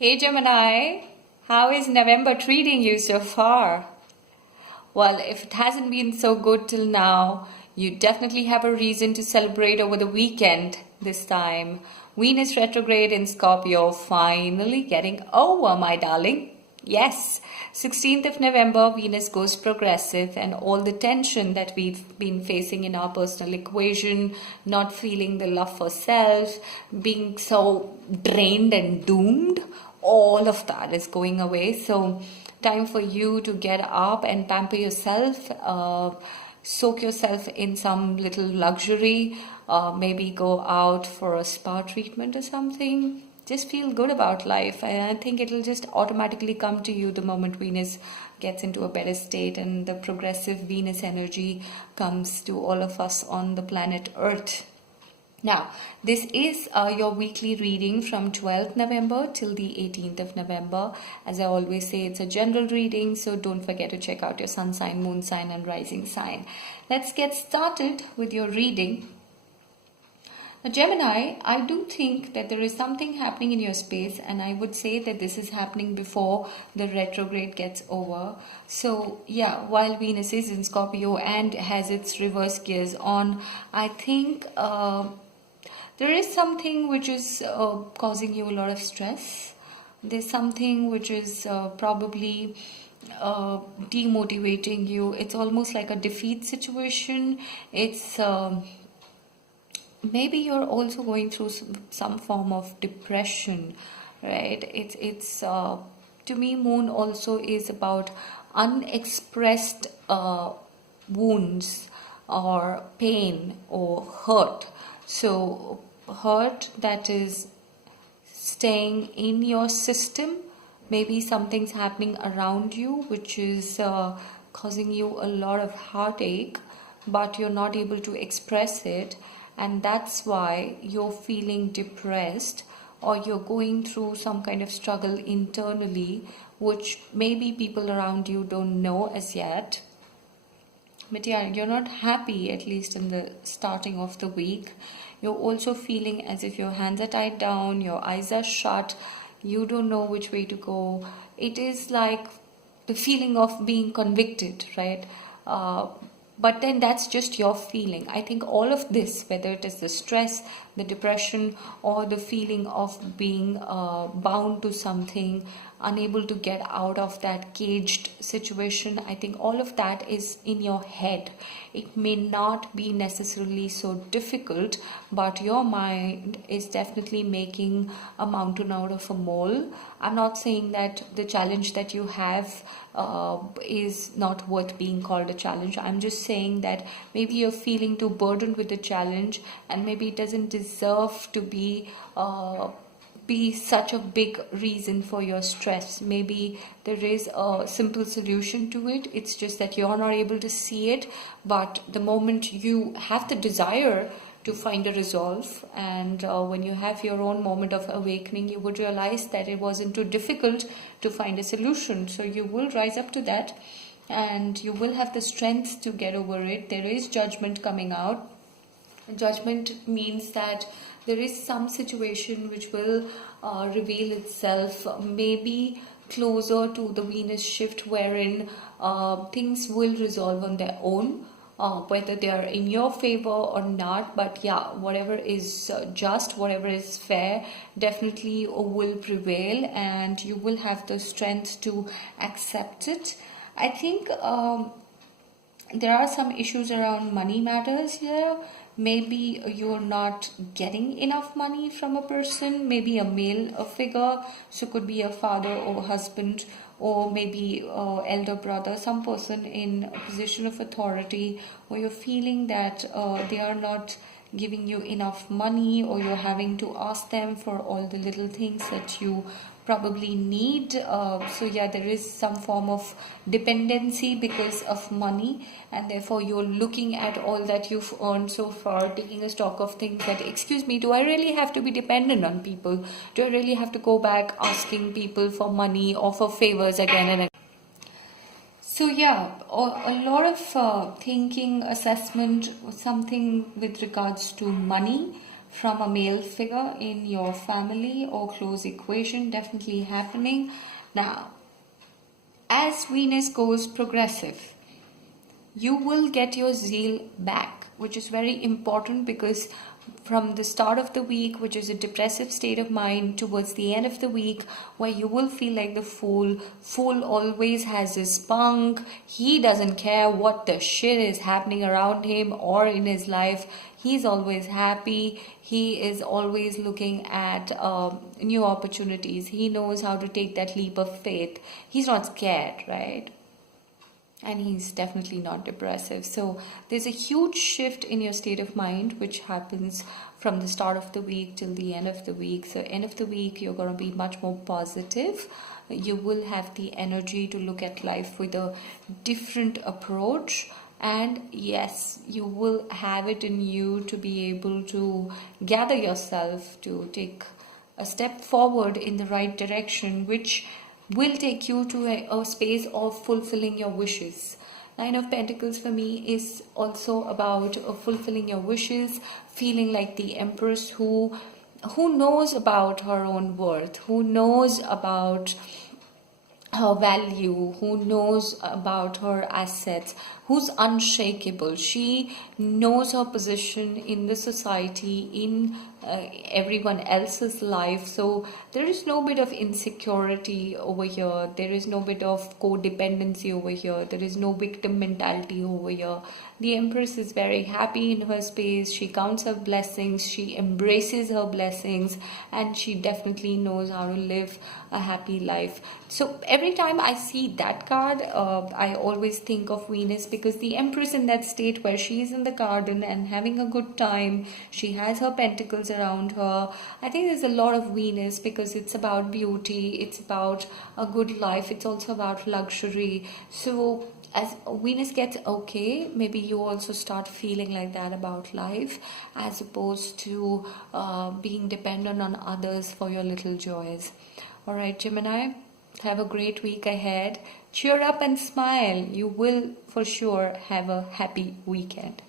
Hey Gemini, how is November treating you so far? Well, if it hasn't been so good till now, you definitely have a reason to celebrate over the weekend this time. Venus retrograde in Scorpio finally getting over, my darling. Yes, 16th of November, Venus goes progressive, and all the tension that we've been facing in our personal equation, not feeling the love for self, being so drained and doomed, all of that is going away. So, time for you to get up and pamper yourself, soak yourself in some little luxury, maybe go out for a spa treatment or something. Just feel good about life, and I think it'll just automatically come to you the moment Venus gets into a better state and the progressive Venus energy comes to all of us on the planet Earth. Now, this is your weekly reading from 12th November till the 18th of November. As I always say, it's a general reading, so don't forget to check out your sun sign, moon sign, and rising sign. Let's get started with your reading. Now, Gemini, I do think that there is something happening in your space, and I would say that this is happening before the retrograde gets over. So, yeah, while Venus is in Scorpio and has its reverse gears on, I think there is something which is causing you a lot of stress. There's something which is probably demotivating you. It's almost like a defeat situation. It's maybe you're also going through some form of depression, right? It's to me, moon also is about unexpressed wounds or pain or hurt. So hurt that is staying in your system, maybe something's happening around you which is causing you a lot of heartache, but you're not able to express it, and that's why you're feeling depressed, or you're going through some kind of struggle internally which maybe people around you don't know as yet. But yeah, you're not happy, at least in the starting of the week. You're also feeling as if your hands are tied down, your eyes are shut, you don't know which way to go. It is like the feeling of being convicted, right? But then that's just your feeling. I think all of this, whether it is the stress, the depression, or the feeling of being bound to something, unable to get out of that caged situation, I think all of that is in your head. It may not be necessarily so difficult, but your mind is definitely making a mountain out of a mole. I'm not saying that the challenge that you have is not worth being called a challenge. I'm just saying that maybe you're feeling too burdened with the challenge, and maybe it doesn't deserve to be such a big reason for your stress. Maybe there is a simple solution to it. It's just that you're not able to see it. But the moment you have the desire to find a resolve, and when you have your own moment of awakening, you would realize that it wasn't too difficult to find a solution. So you will rise up to that, and you will have the strength to get over it. There is judgment coming out. Judgment means that there is some situation which will reveal itself maybe closer to the Venus shift, wherein things will resolve on their own, whether they are in your favor or not. But yeah, whatever is just, whatever is fair, definitely will prevail, and you will have the strength to accept it. I think there are some issues around money matters here. Maybe you're not getting enough money from a person, maybe a male figure, so could be a father or husband, or maybe elder brother, some person in a position of authority, where you're feeling that they are not giving you enough money, or you're having to ask them for all the little things that you probably need. So yeah, there is some form of dependency because of money, and therefore you're looking at all that you've earned so far, taking a stock of things that, excuse me, do I really have to be dependent on people? Do I really have to go back asking people for money or for favors again and again? So yeah, a lot of thinking, assessment, something with regards to money, from a male figure in your family or close equation, definitely happening. Now, as Venus goes progressive, you will get your zeal back, which is very important, because from the start of the week, which is a depressive state of mind, towards the end of the week, where you will feel like the fool always has his spunk, he doesn't care what the shit is happening around him or in his life, he's always happy, he is always looking at new opportunities, he knows how to take that leap of faith, he's not scared, right? And he's definitely not depressive. So there's a huge shift in your state of mind, which happens from the start of the week till the end of the week. So end of the week, you're going to be much more positive. You will have the energy to look at life with a different approach. And yes, you will have it in you to be able to gather yourself to take a step forward in the right direction, which will take you to a space of fulfilling your wishes. Nine of Pentacles for me is also about fulfilling your wishes, feeling like the Empress who knows about her own worth, who knows about her value, who knows about her assets, who's unshakable. She knows her position in the society, in everyone else's life. So there is no bit of insecurity over here. There is no bit of codependency over here. There is no victim mentality over here. The Empress is very happy in her space. She counts her blessings. She embraces her blessings, and she definitely knows how to live a happy life. So every time I see that card, I always think of Venus, because the Empress in that state where she is in the garden and having a good time, she has her pentacles around her. I think there's a lot of Venus, because it's about beauty, it's about a good life, it's also about luxury. So as Venus gets okay, maybe you also start feeling like that about life, as opposed to being dependent on others for your little joys. All right, Gemini, have a great week ahead. Cheer up and smile. You will for sure have a happy weekend.